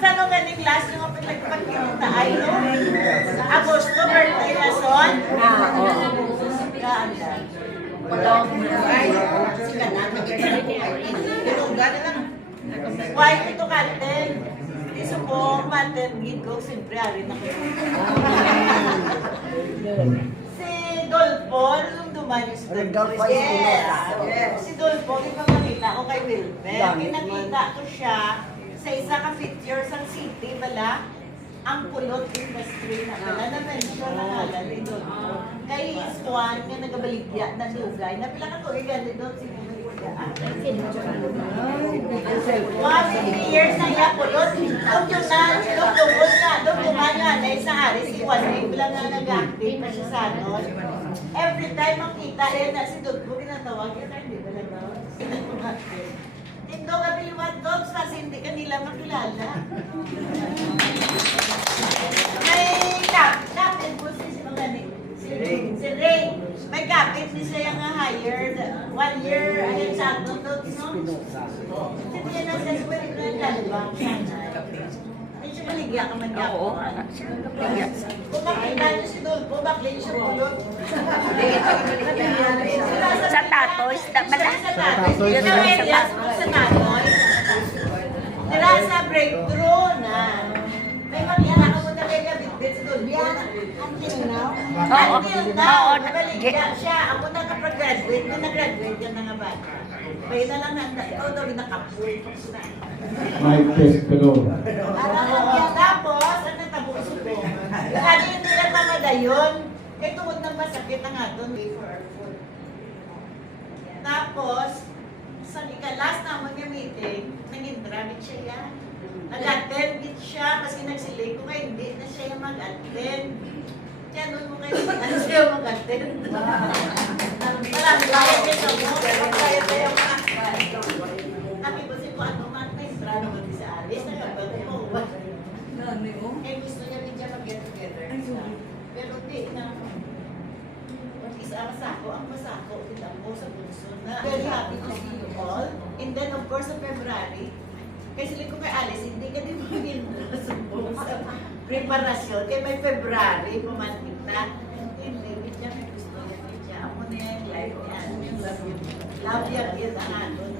Sa nung ganing class nyo ang pinagpagkita ay no? Agosto, birthday na son? Kaandan. Why ito kanten? Iso po, maten, gid ko, siyempre, ari na ko. Si Dolpo, nung dumayo si Dolpo. Yes. Si Dolpo, ipapakita ko kay Wilmer. Pinakita ko siya sa isa ka feature sa city, bala, ang pulot industry na pala na-mention na ngalan ni Dolpo. Kay Swan, nga nagabaligya na lugay, na pila ka tuigan ni Dolpo si Baligya. 50 years na iya pulot. Dugtungan nga na sa hari si Juan Ring lang nga nag-active na siya sa anon. Every time makita yan na si Dolpo, ginatawag yun, hindi ba lang ba? Tindo ka biliwan dogs kasi hindi ka nila makilala. May kapit po si Ray. May kapit ni siya nga hired 1 year ahead sa ato dogs, no? Hindi yan ang saswari ko yung lalabang. Ay siya maligya ka man gapo. Kung makita niyo si Dolpo, bakit siya pulot? Sa tatos, bala? Sa tatoy. Tira sa breakthrough na. May makita ka mo talaga bitbit si Dolpo. Until now? Until now. Nabaligya siya. Ako nakagraduate. Nung nag-graduate yan na nga bata. Kaya na lang nanda. Ikaw daw nakapoy. Mic test below. Tapos, ang natabuso ko. Kaya hindi lang mamadayon. Kaya tungod ng masakit ang aton. Wait for our food. Tapos, sa last naman yung meeting, nag-intravit siya yan. Nag-attend siya kasi nagsilay ko kayo, hindi na siya yung mag-attend. Kaya doon mo kayo, ano siya mag-attend? Walang bayad din ako, walang bayad na yung mga. Sabi ko si Juan, mag-extra naman sa alis, nagabag mo. Eh gusto niya din siya mag-get together. Pero di na. Ang masako, kita mo sa bunso na. Very happy to see you all. And then of course, sa February, kasi sila ko kay Alice, hindi ka din mag-intra sa preparasyon. Kaya may February, pumantik na. Hindi, hindi may gusto niya. Ako na yung life niya. Love yan, yan ang aton.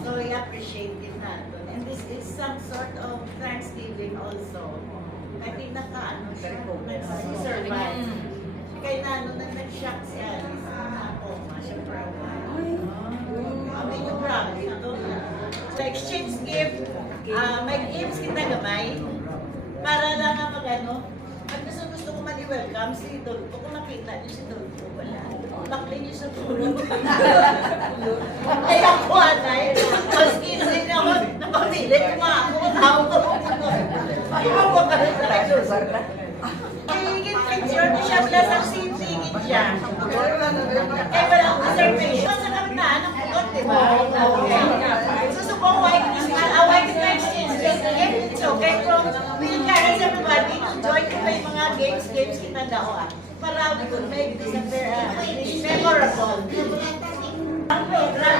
So, I appreciate it natin. And this is some sort of Thanksgiving also. I think naka-ano siya, survive. Kaya na nag-shock si Alice. Ako, syempre ako. Kami yung grabe ito. So, exchange gift. May gifts kita gamay. Para lang nga mag-ano. Pag gusto ko mali-welcome si Dolpo. Kung makita niyo si Dolpo, wala. Bakli niyo sa tulog. Ay, ako anay. Maski din ako. Napamilit ko nga ako. Tawag ko. Ayaw ko ka rin talaga. Higit picture na siya plus ang sintigit siya. Eh, walang observation sa kapitaan ng pulot, di ba? Susubong, why can I exchange this? It's okay. So, we encourage everybody to join ko may mga games kita daw. Para we could make this a memorable. Ang program